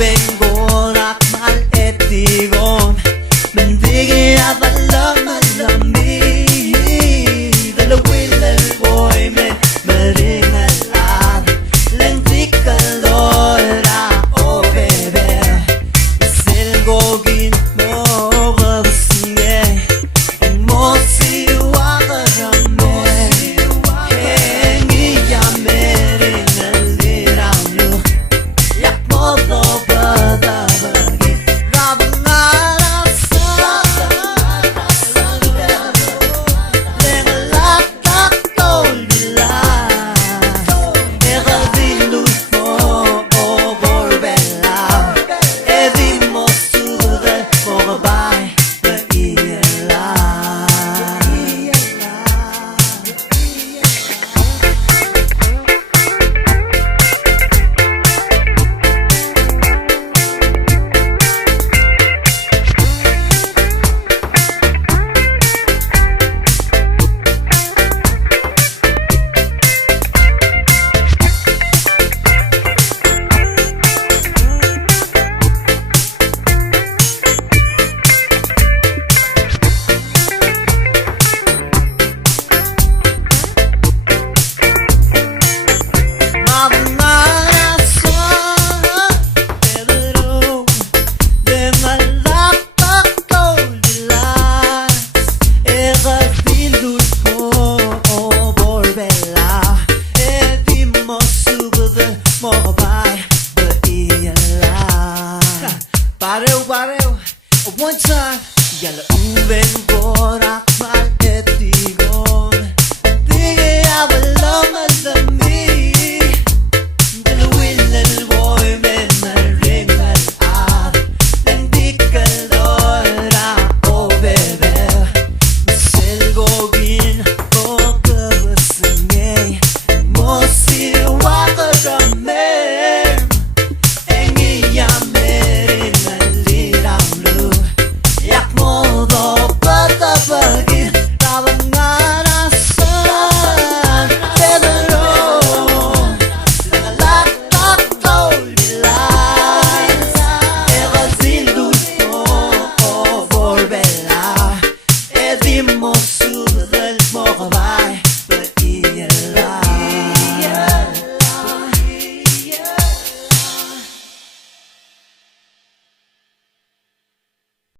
uvengon akmal etigon mendige avalla malami dalla willa boy me meringalan lentricalora oh baby selgogin mogavsnge emosi wagarame hengi yameringaliramlu yakmodo badabagi rabangarasa lengalak tolila egadilus mo ogorbela edimos sude mogabay beiyela Mabangarasa Pedro de malapagtolilas egadilus mo oborbela edimos sugude mogabay beiyela Pareu one time yala uven gorak mal eti